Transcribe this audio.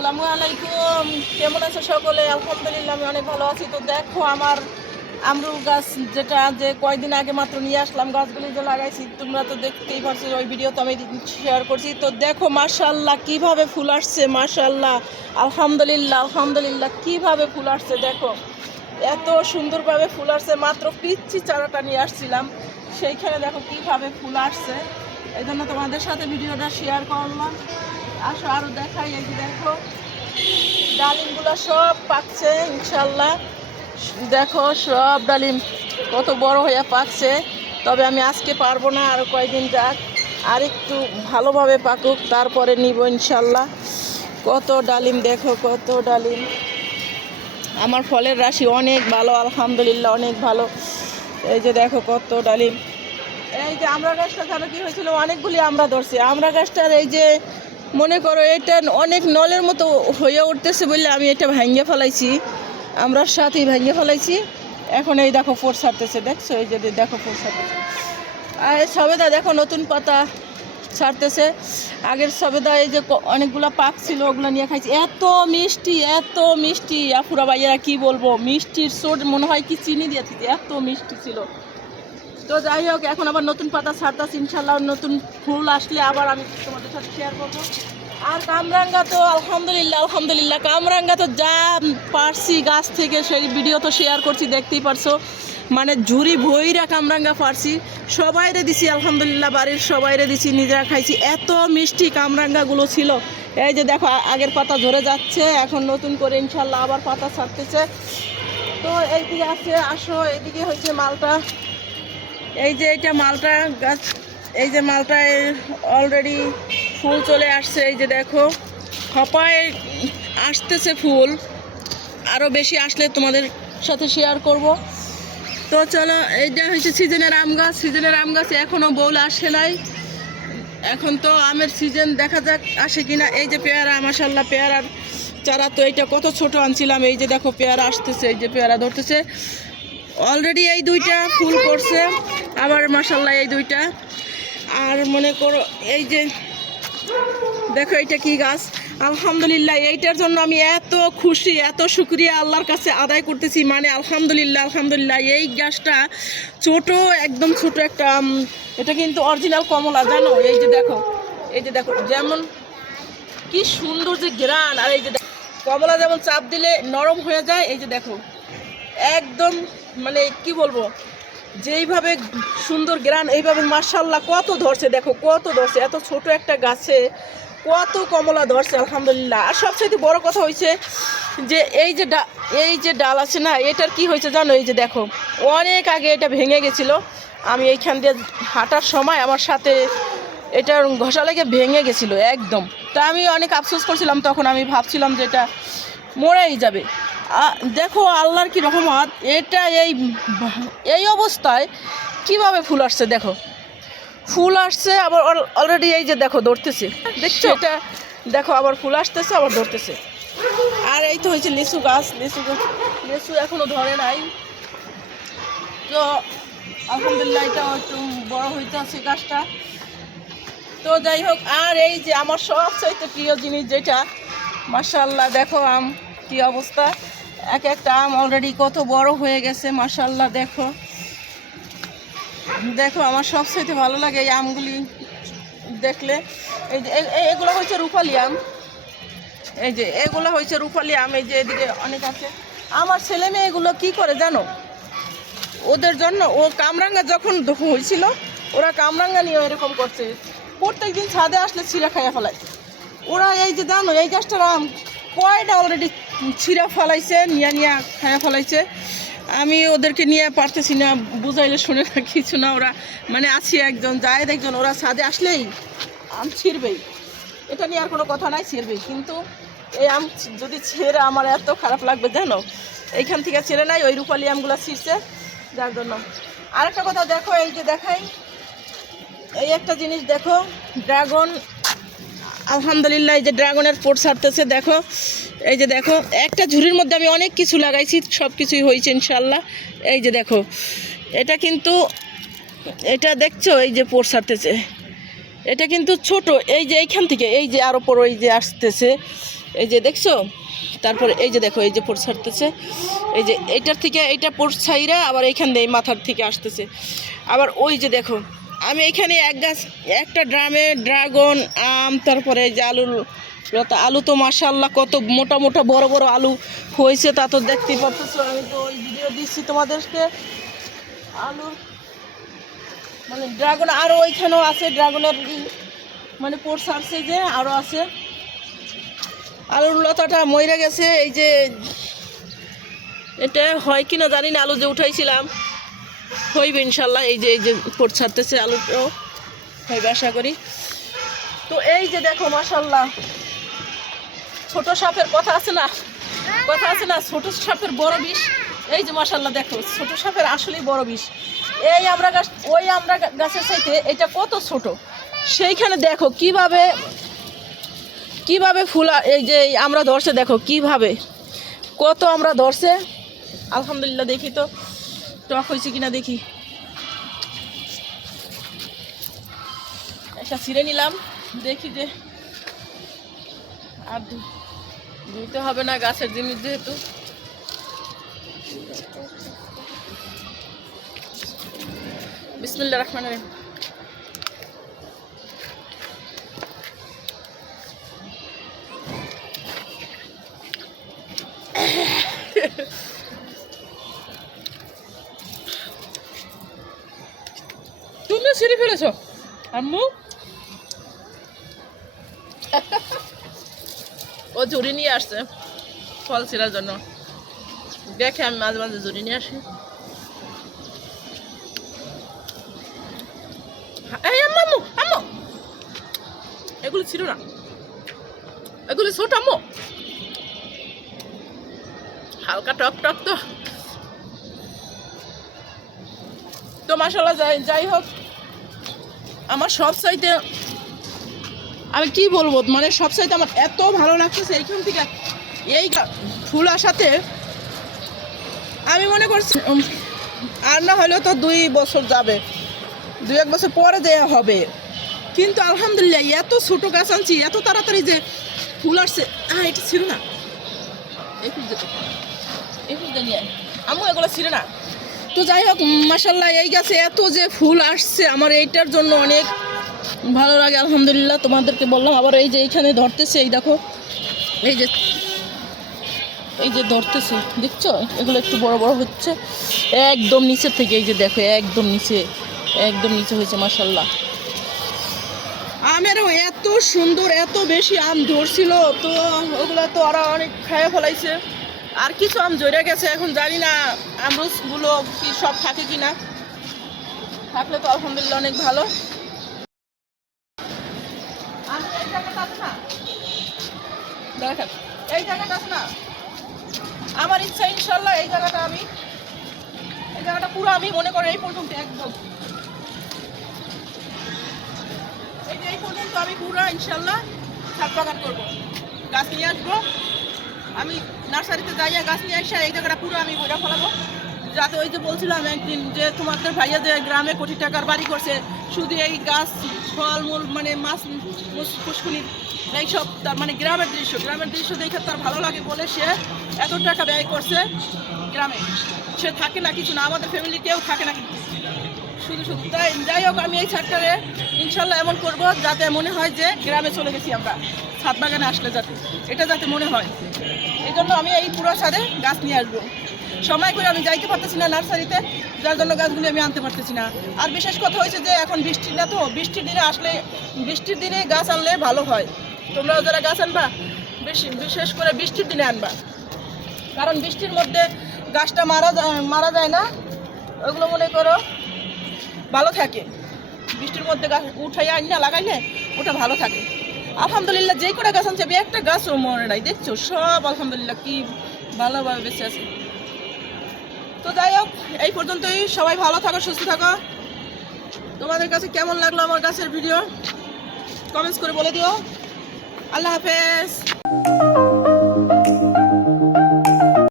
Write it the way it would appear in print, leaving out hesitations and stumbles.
আসসালামু আলাইকুম। কেমন আছো সকলে? আলহামদুলিল্লাহ আমি অনেক ভালো আছি। তো দেখো আমার আমরুল গাছ যে কয়েকদিন আগে মাত্র নিয়ে আসলাম, গাছগুলি যে লাগাইছি তোমরা তো দেখতেই পারছো, ওই ভিডিও তো আমি শেয়ার করছি। তো দেখো মাশাআল্লাহ কিভাবে ফুল আসছে, মাশাআল্লাহ আলহামদুলিল্লাহ আলহামদুলিল্লাহ কিভাবে ফুল আসছে। দেখো এত সুন্দরভাবে ফুল আসছে, মাত্র পিচ্ছি চারাটা নিয়ে আসছিলাম, সেইখানে দেখো কিভাবে ফুল আসছে। এই জন্য তোমাদের সাথে ভিডিওটা শেয়ার করলাম। আসো আরও দেখাই। এই যে দেখো ডালিমগুলো সব পাকছে ইনশাল্লাহ। দেখো সব ডালিম কত বড় হয়ে পাকছে। তবে আমি আজকে পারবো না, আরও কয়েকদিন যাক, আর একটু ভালোভাবে পাকুক, তারপরে নিব ইনশাল্লাহ। কত ডালিম দেখো, কত ডালিম। আমার ফলের রাশি অনেক ভালো আলহামদুলিল্লাহ, অনেক ভালো। এই যে দেখো কত ডালিম। এই যে আমরা গাছটা জানো কি হয়েছিল, অনেকগুলি আমরা ধরছি। আমরা গাছটার এই যে মনে করো এটা অনেক নলের মতো হয়ে উঠতেছে বললে আমি এটা ভাঙিয়ে ফেলাইছি, আমরা সাথেই ভাঙিয়ে ফেলাইছি। এখন এই দেখো ফোর ছাড়তেছে, দেখছো? এই যে দেখো ফোর ছাড়তেছে। আর এই সবেদা দেখো নতুন পাতা ছাড়তেছে। আগের সবেদা এই যে অনেকগুলো পাক ছিল, ওগুলো নিয়ে খাইছি। এত মিষ্টি, এত মিষ্টি আফুরা ভাইয়ারা কি বলবো, মিষ্টির সোড মনে হয় কি চিনি দিয়েছি, এত মিষ্টি ছিল। তো যাই হোক, এখন আবার নতুন পাতা ছাড়তাছে ইনশাল্লাহ, নতুন ফুল আসলে আবার আমি তোমাদের সাথে শেয়ার করবো। আর কামরাঙ্গা তো আলহামদুলিল্লাহ আলহামদুলিল্লাহ, কামরাঙ্গা তো যা পারছি গাছ থেকে সেই ভিডিও তো শেয়ার করছি, দেখতেই পারছো। মানে ঝুড়ি ভইরা কামরাঙ্গা পারছি, সবাইরে দিছি আলহামদুলিল্লাহ, বাড়ির সবাইরে দিছি, নিজেরা খাইছি। এত মিষ্টি কামরাঙ্গাগুলো ছিল। এই যে দেখো আগের পাতা ঝরে যাচ্ছে, এখন নতুন করে ইনশাল্লাহ আবার পাতা ছাড়তেছে। তো এইদিকে আছে, আসো এইদিকে হয়েছে মালটা। এই যে এটা মালটা গাছ, এই যে মালটায় অলরেডি ফুল চলে আসছে। এই যে দেখো খপায় আসতেছে ফুল, আরও বেশি আসলে তোমাদের সাথে শেয়ার করব। তো চলো, এইটা হচ্ছে সিজনের আম গাছ। সিজনের আম গাছ এখনও বউল আসে নাই, এখন তো আমের সিজন, দেখা যাক আসে কিনা। এই যে পেয়ারা, মাশাআল্লাহ পেয়ারার চারা তো এইটা কত ছোট আনছিলাম। এই যে দেখো পেয়ারা আসতেছে, এই যে পেয়ারা ধরতেছে অলরেডি। এই দুইটা ফুল করছে আবার মাশাআল্লাহ, এই দুইটা। আর মনে করো এই যে দেখো এটা কি গাছ, আলহামদুলিল্লাহ এইটার জন্য আমি এত খুশি, এত শুকরিয়া আল্লাহর কাছে আদায় করতেছি। মানে আলহামদুলিল্লাহ আলহামদুলিল্লাহ। এই গাছটা ছোট, একদম ছোট একটা, এটা কিন্তু অরিজিনাল কমলা, জানো? এই যে দেখো, এই যে দেখো যেমন কি সুন্দর যে গ্রান। আর এই যে কমলা যেমন চাপ দিলে নরম হয়ে যায়, এই যে দেখো একদম মানে কি বলবো, যেইভাবে সুন্দর গ্রান, এইভাবে মাশাআল্লাহ কত ধরছে, দেখো কত ধরছে। এত ছোট একটা গাছে কত কমলা ধরছে আলহামদুলিল্লাহ। আর সবচেয়ে বড় কথা হয়েছে যে এই যে ডাল আছে না, এটার কি হয়েছে জানো? এই যে দেখো অনেক আগে এটা ভেঙে গেছিলো, আমি এইখান দিয়ে হাঁটার সময় আমার সাথে এটার ঘষা লেগে ভেঙে গেছিলো একদম। তা আমি অনেক আফসোস করছিলাম, তখন আমি ভাবছিলাম যে এটা মরেই যাবে। দেখো আল্লাহর কি রহমত, এটা এই অবস্থায় কিভাবে ফুল আসছে। দেখো ফুল আসছে আবার অলরেডি, এই যে দেখো ধরতেছে, দেখছো? এটা দেখো আবার ফুল আসতেছে আবার ধরতেছে। আর এই তো হয়েছে লিচু গাছ, লিচু এখনো ধরে নাই। তো আলহামদুলিল্লাহ এটা একটু বড় হইতে আছে গাছটা। তো যাই হোক, আর এই যে আমার সবচাইতে প্রিয় জিনিস যেটা, মাশাআল্লাহ দেখো আম কি অবস্থা। এক একটা আম অলরেডি কত বড় হয়ে গেছে মাশাআল্লাহ। দেখো দেখো আমার সবচাইতে ভালো লাগে এই আমগুলি দেখলে। এই যে এগুলো হচ্ছে রূপালি আম, এই যে এগুলো হচ্ছে রূপালি আম। এই যে এদিকে অনেক আছে। আমার ছেলে মেয়ে এগুলো কী করে জানো? ওদের জন্য ও কামরাঙ্গা যখন হয়েছিল, ওরা কামরাঙ্গা নিয়ে এরকম করছে, প্রত্যেক দিন ছাদে আসলে ছিঁড়া খাইয়া ফেলায় ওরা। এই যে জানো এই গাছটার আম কয়টা অলরেডি ছিঁড়া ফেলাইছে, নিয়ে খাইয়া ফেলাইছে। আমি ওদেরকে নিয়ে পারতেছি না, বুঝাইলে শুনে না কিছু না। ওরা মানে আছি একজন জায়েদ একজন, ওরা ছাদে আসলেই আম ছিঁড়বেই, এটা নিয়ে আর কোনো কথা নাই, ছিঁড়বেই। কিন্তু এই আম যদি ছেড়ে আমার এত খারাপ লাগবে জানো। এইখান থেকে ছেড়ে নাই, ওই রূপালি আমগুলো ছিঁড়ছে যার জন্য। আরেকটা কথা দেখো, এই যে দেখাই, এই একটা জিনিস দেখো, ড্রাগন আলহামদুলিল্লাহ। এই যে ড্রাগনের পোট ছাড়তেছে দেখো। এই যে দেখো একটা ঝুড়ির মধ্যে আমি অনেক কিছু লাগাইছি, সব কিছুই হয়েছে ইনশাল্লাহ। এই যে দেখো এটা কিন্তু, এটা দেখছো এই যে পোট ছাড়তেছে, এটা কিন্তু ছোট, এই যে এইখান থেকে এই যে আরো পর এই যে আসতেছে, এই যে দেখছো, তারপরে এই যে দেখো এই যে পোর ছাড়তেছে, এই যে এইটার থেকে এইটা পোর ছাইরা আবার এইখান দিয়ে মাথার থেকে আসতেছে। আবার ওই যে দেখো আমি এখানে একটা ড্রামে ড্রাগন আম, তারপরে এই যে আলুর লতা, আলু তো মাশাআল্লাহ কত মোটা মোটা বড় বড় আলু হয়েছে, তা তো দেখতেই পাচ্ছ। আমি তো ওই ভিডিও দিচ্ছি তোমাদেরকে আলুর, মানে ড্রাগন আরও ওইখানেও আছে, ড্রাগনের মানে পোর ছাড়ছে যে আরও আছে। আলুর লতাটা মরে গেছে, এই যে এটা হয় কিনা জানি না, আলু যে উঠাইছিলাম হইবে ইনশাল্লাহ। এই যে পোর ছাড়তেছে, আলুটাও হইবে আশা করি। তো এই যে দেখো মাশাল্লাহ, ছোট সাপের কথা আছে না, ছোট সাপের বড় বিষ। এই যে মাশাল্লাহ দেখো, ছোট সাপের আসলেই বড় বিষ। এই আমরা গাছ, ওই আমরা গাছের চাইতে এটা কত ছোট, সেইখানে দেখো কিভাবে ফুলা, এই যে আমরা ধরছে দেখো কিভাবে, কত আমরা ধরছে। আলহামদুলিল্লাহ, দেখি তো টক হয়েছে কিনা দেখি। একটা ছিঁড়ে নিলাম, দেখি যে আর ধুইতে হবে না, গাছের জিনিস যেহেতু। বিসমিল্লাহির রহমানির রহিম। তুমি ছিঁড়ে ফেলেছ আম্মু? ও ঝুড়ি নিয়ে আসছে ফল ছিঁড়ার জন্য, দেখে আমি মাঝে মাঝে ঝুড়ি নিয়ে আসি। এই আম্মু আম্মু, এগুলো ছিল না, এগুলো ছোট আম্মু, হালকা টক টক। তো মাশাআল্লাহ, যাই হোক, আমার সব চাইতে আমি কি বলবো, মানে সব চাইতে আমার এত ভালো লাগতেছে এইখান থেকে এই ফুল আসাতে। আমি মনে করছি আর না হলেও তো 2 বছর যাবে, 2-1 বছর পরে দেওয়া হবে, কিন্তু আলহামদুলিল্লাহ এত ছোট গাছ আনছি, এত তাড়াতাড়ি যে ফুল আসছে। এটা ছিল না, এই ফুল নিয়ে আম্মু, এগুলো ছিল না। তো যাই হোক মাশাআল্লাহ, এই গাছে এত যে ফুল আসছে আমার এইটার জন্য অনেক ভালো লাগে আলহামদুলিল্লাহ। তোমাদেরকে বললাম, আবার এই যে এইখানে ধরতেছে, এই দেখো এই যে ধরতেছে, দেখছো এগুলো একটু বড় বড় হচ্ছে একদম নিচের থেকে। এই যে দেখো একদম নিচে হয়েছে মাশাআল্লাহ। আমেরও এত সুন্দর, এত বেশি আম ধরছিল, তো ওগুলো তো ওরা অনেক খাইয়ে ফেলাইছে। আর কিছু আম ঝরে গেছে, এখন জানি না আমরুসগুলো কি সব থাকে কিনা, থাকলে তো আলহামদুলিল্লাহ অনেক ভালো। দেখেন এই জায়গাটা আছে না, আমার ইচ্ছা ইনশাল্লাহ এই জায়গাটা পুরো আমি মনে করি এই পর্যন্ত একদম, এই পর্যন্ত আমি পুরো ইনশাল্লাহ ছাদ বাগান করবো, গাছ নিয়ে আসবো। আমি নার্সারিতে যাইয়া গাছ নিয়ে আসা এই জায়গাটা পুরো আমি বইটা ফেলাবো, যাতে ওই যে বলছিলাম একদিন যে তোমাদের ভাইয়া যে গ্রামে কোটি টাকার বাড়ি করছে, শুধু এই গাছ ফলমূল মানে মাছ পুষ্কুনির এইসব, তার মানে গ্রামের দৃশ্য দেখে তার ভালো লাগে বলে সে এত টাকা ব্যয় করছে গ্রামে। সে থাকে না কিছু না, আমাদের ফ্যামিলি কেউ থাকে না কিন্তু শুধু তাই। যাই হোক, আমি এই ছাদটারে ইনশাল্লাহ এমন করব যাতে মনে হয় যে গ্রামে চলে গেছি আমরা, ছাদ বাগানে আসলে যাতে মনে হয়। এই জন্য আমি এই পুরো ছাদে গাছ নিয়ে আসবো। সময় করে আমি যাইতে পারতেছি না নার্সারিতে, যার জন্য গাছগুলি আমি আনতে পারতেছি না। আর বিশেষ কথা হয়েছে যে এখন বৃষ্টির না, তো বৃষ্টির দিনে আসলে, বৃষ্টির দিনে গাছ আনলে ভালো হয়। তোমরাও যারা গাছ আনবা বিশেষ করে বৃষ্টির দিনে আনবা, কারণ বৃষ্টির মধ্যে গাছটা মারা যায় না, ওগুলো মনে করো ভালো থাকে। বৃষ্টির মধ্যে গাছ উঠাইয়া আনি না লাগাইলে ওটা ভালো থাকে। আলহামদুলিল্লাহ যে কটা গাছ আনছে, একটা গাছও মরে নাই, দেখছো সব আলহামদুলিল্লাহ কি ভালোভাবে বেঁচে আছে। তো যাই হোক, এই পর্যন্তই। সবাই ভালো থাকো, সুস্থ থাকো। তোমাদের কাছে কেমন লাগলো আমার গাছের ভিডিও কমেন্টস করে বলে দিও। আল্লাহ হাফেজ।